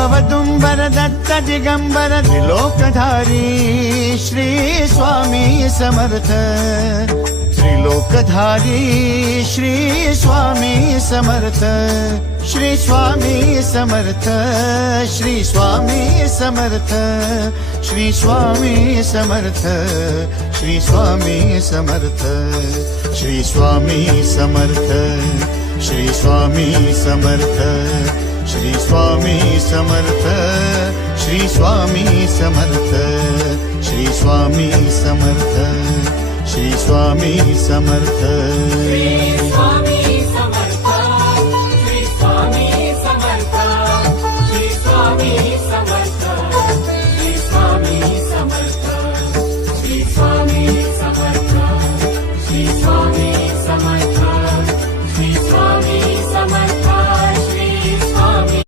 Audumbar Datta Digambar त्रिलोकधारी Shri Swami Samarth त्रिलोकधारी Shri Swami Samarth Shri Swami Samarth Shri Swami Samarth Shri Swami Samarth Shri Swami Samarth Shri Swami Samarth Shri Swami Samarth Shri Swami Samarth Shri Swami Samarth Shri Swami Samarth Shri Swami Samarth Shri Swami